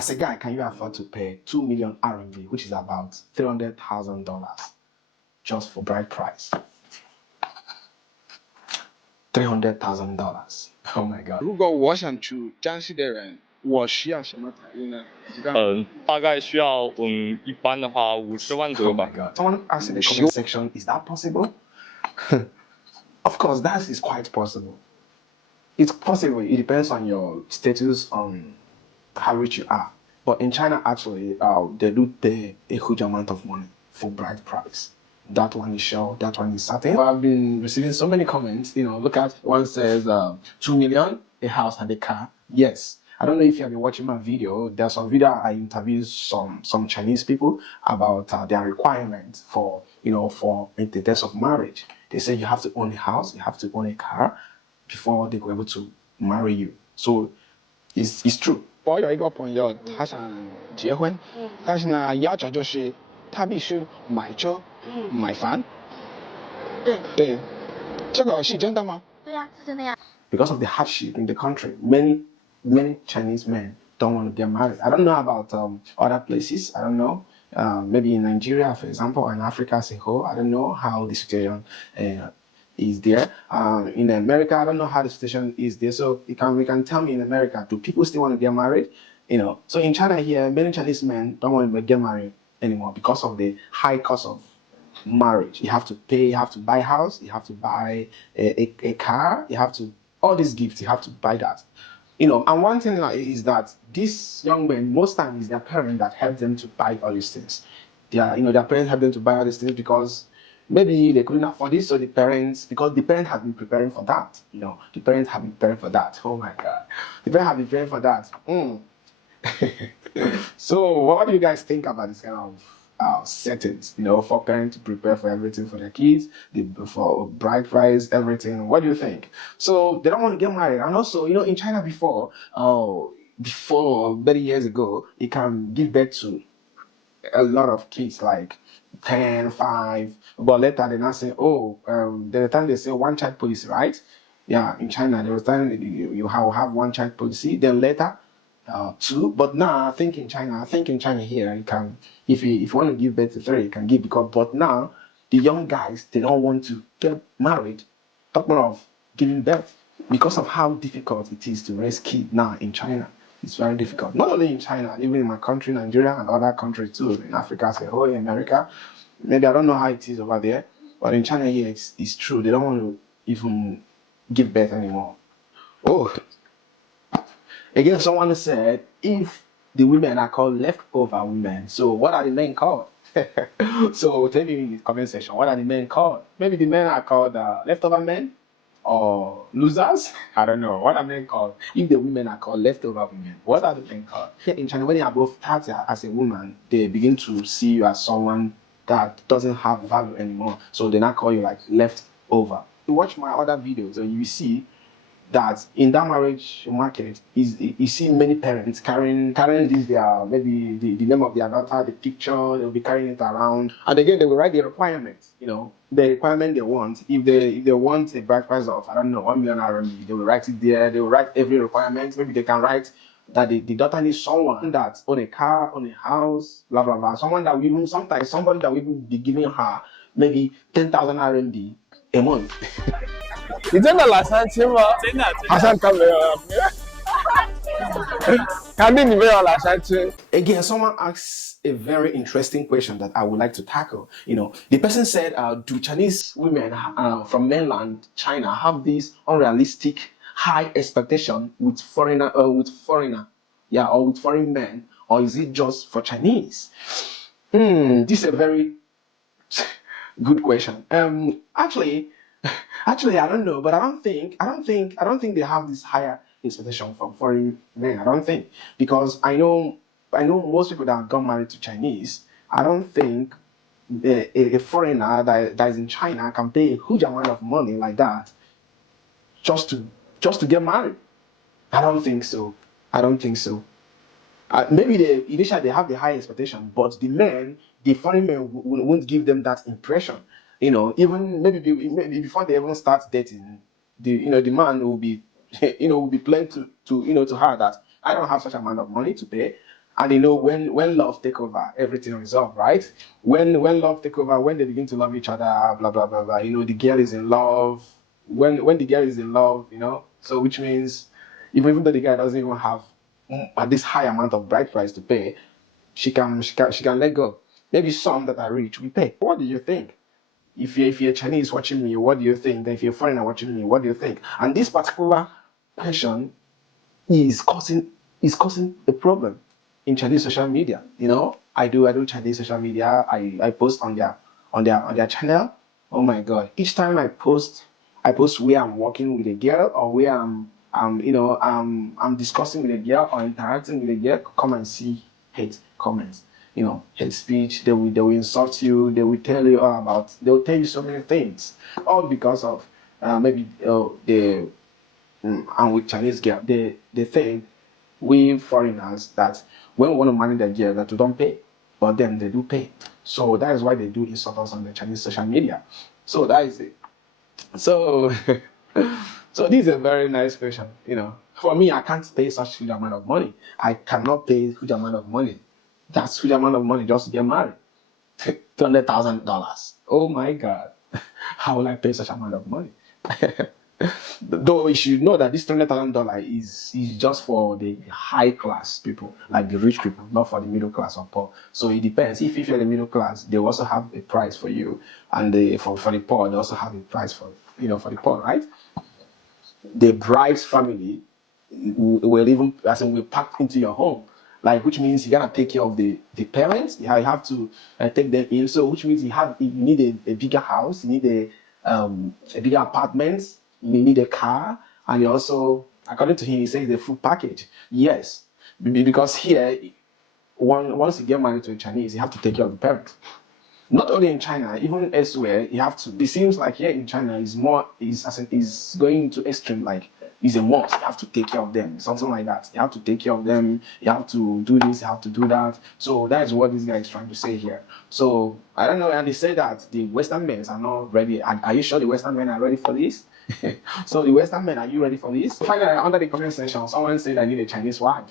As a guy, can you afford to pay 2 million RMB, which is about $300,000, just for bride price? $300,000. Oh my god. 如果我想娶江西的人，我需要什么条件呢？大概需要一般的话50万左右 Oh 吧。 my god. Someone asked in the comment section, is that possible? Of course, that is quite possible. It's possible. It depends on your status, on how rich you are. But in China, actually, they do pay a huge amount of money for bride price. That one is sure. That one is certain. I've been receiving so many comments. Look at one says 2 million, a house and a car. Yes. I don't know if you have been watching my video. There's some video I interviewed some Chinese people about their requirements for in the test of marriage. They say you have to own a house, you have to own a car before they go able to marry you. So it's true. 我有一个朋友，他想结婚，但是呢，要求就是他必须买车、买房。对，这个是真的吗？对呀，是真的呀。Because of the hardship in the country, many Chinese men don't want to get married. I don't know about other places. I don't know. Maybe in Nigeria, for example, or in Africa as a whole. I don't know how the situation is there. In America, I don't know how the situation is there. So we can tell me in America, do people still want to get married? So in China here, many Chinese men don't want to get married anymore because of the high cost of marriage. You have to pay, you have to buy a house, you have to buy a car, you have to, all these gifts, you have to buy that. And one thing is that these young men, most times, it's their parents that help them to buy all these things. Their parents help them to buy all these things because maybe they couldn't afford it, so because the parents have been preparing for that. The parents have been preparing for that. Oh my God. The parents have been preparing for that. So what do you guys think about this kind of settings, for parents to prepare for everything for their kids, for bride price, everything? What do you think? So they don't want to get married. And also, in China before many years ago, you can give birth to a lot of kids, like 10, 5, but later they now say, the time they say one child policy, right? Yeah, in China, there was time you have one child policy, then later 2, but now I think in China here, you can, if you want to give birth to 3, you can give, but now the young guys, they don't want to get married, talking of giving birth, because of how difficult it is to raise kids now in China. It's very difficult. Not only in China, even in my country, Nigeria, and other countries too, in Africa as a whole, in America. Maybe I don't know how it is over there, but in China here, it's true. They don't want to even give birth anymore. Oh. Again, someone said, if the women are called leftover women, so what are the men called? So tell me in the comment section, what are the men called? Maybe the men are called leftover men or losers? I don't know. What are men called? If the women are called leftover women, what are the men called? Here in China, when you are above 30 as a woman, they begin to see you as someone that doesn't have value anymore. So they now call you like leftover. You watch my other videos and you see that in that marriage market, you see many parents carrying this maybe the name of their daughter, the picture, they'll be carrying it around. And again, they will write the requirements, the requirement they want. If they want a bride price of, I don't know, 1 million RMB, they will write it there. They will write every requirement. Maybe they can write that the daughter needs someone that own a car, own a house, blah blah blah. Somebody that will even be giving her maybe 10,000 RMB a month. 你真的拿3000吗？真的，好像看没有啊，肯定你没有拿3000。 Again, someone asks a very interesting question that I would like to tackle. The person said, do Chinese women from mainland China have this unrealistic high expectation with foreign men, or is it just for Chinese? This is a very good question. Actually, I don't know, but I don't think they have this higher expectation from foreign men. I don't think, because I know most people that have got married to Chinese. I don't think a foreigner that is in China can pay a huge amount of money like that just to get married. I don't think so. Maybe initially they have the high expectation, but the foreign men won't give them that impression. Even maybe before they even start dating, the man will be, will be playing to her that I don't have such amount of money to pay. And you know, when love take over, everything resolve, right? When love take over, when they begin to love each other, blah blah blah blah. You know, the girl is in love. When the girl is in love, you know, so which means even though the guy doesn't even have at this high amount of bride price to pay, she can let go. Maybe some that are rich will pay. What do you think? If you're Chinese watching me, what do you think? If you're foreigner watching me, what do you think? And this particular question is causing a problem in Chinese social media. You know, I do Chinese social media. I post on their channel. Oh my god. Each time I post where I'm working with a girl or where I'm discussing with a girl or interacting with a girl, come and see hate comments. You know, hate speech. They will insult you. They will tell you so many things, all because of maybe and with Chinese girl, they think we foreigners that when we want to marry the girl that we don't pay, but them they do pay. So that is why they do insult us on the Chinese social media. So that is it. So so this is a very nice question. You know, for me, I can't pay such huge amount of money. I cannot pay huge amount of money. That's huge amount of money just to get married. $200,000. Oh my God. How will I pay such amount of money? Though you should know that this $200,000 is just for the high class people, like the rich people, not for the middle class or poor. So it depends. If you're the middle class, they also have a price for you, and for the poor, they also have a price for the poor, right? The bride's family will even as in will pack into your home, like which means you gotta take care of the parents. You have to take them in. So which means you need a bigger house, you need a bigger apartment, you need a car, and you also, according to him, he says the full package. Yes, because here, once you get married to a Chinese, you have to take care of the parents. Not only in China, even elsewhere, you have to. It seems like here in China is going to extreme. Like is a must. You have to take care of them, something like that. You have to take care of them. You have to do this. You have to do that. So that is what this guy is trying to say here. So I don't know. And they say that the Western men are not ready. Are you sure the Western men are ready for this? So the Western men, are you ready for this? Finally, under the comment section, someone said I need a Chinese wife.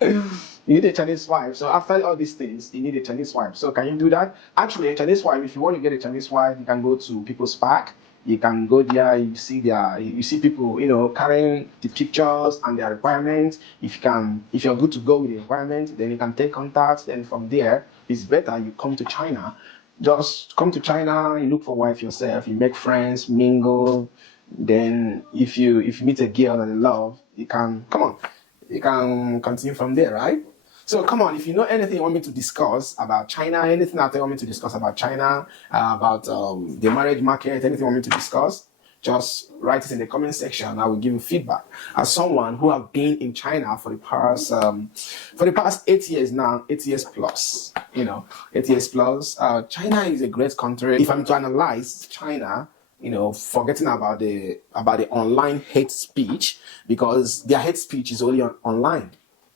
You need a Chinese wife. So after all these things, you need a Chinese wife. So can you do that? Actually, a Chinese wife, if you want to get a Chinese wife, you can go to people's park. You can go there, you see people, carrying the pictures and their requirements. If you're good to go with the requirements, then you can take contacts. Then from there, it's better you come to China. Just come to China, you look for a wife yourself, you make friends, mingle. Then if you meet a girl that you love, you can continue from there, right? So come on, if you know anything you want me to discuss about China, anything out there you want me to discuss about China, about the marriage market, anything you want me to discuss, just write it in the comment section. I will give you feedback. As someone who have been in China for the past 8 years now, 8 years plus, 8 years plus. China is a great country. If I'm to analyze China, forgetting about the online hate speech, because their hate speech is only online.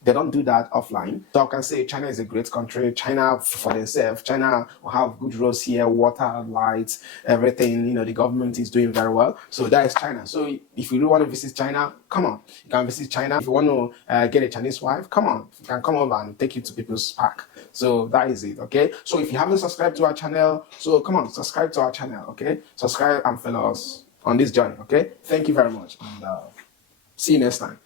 They don't do that offline. So I can say China is a great country. China for themselves. China will have good roads here, water, lights, everything. The government is doing very well. So that is China. So if you do want to visit China, come on. You can visit China. If you want to get a Chinese wife, come on. You can come over and take you to people's park. So that is it, okay? So if you haven't subscribed to our channel, so come on, subscribe to our channel, okay? Subscribe and follow us on this journey, okay? Thank you very much. And see you next time.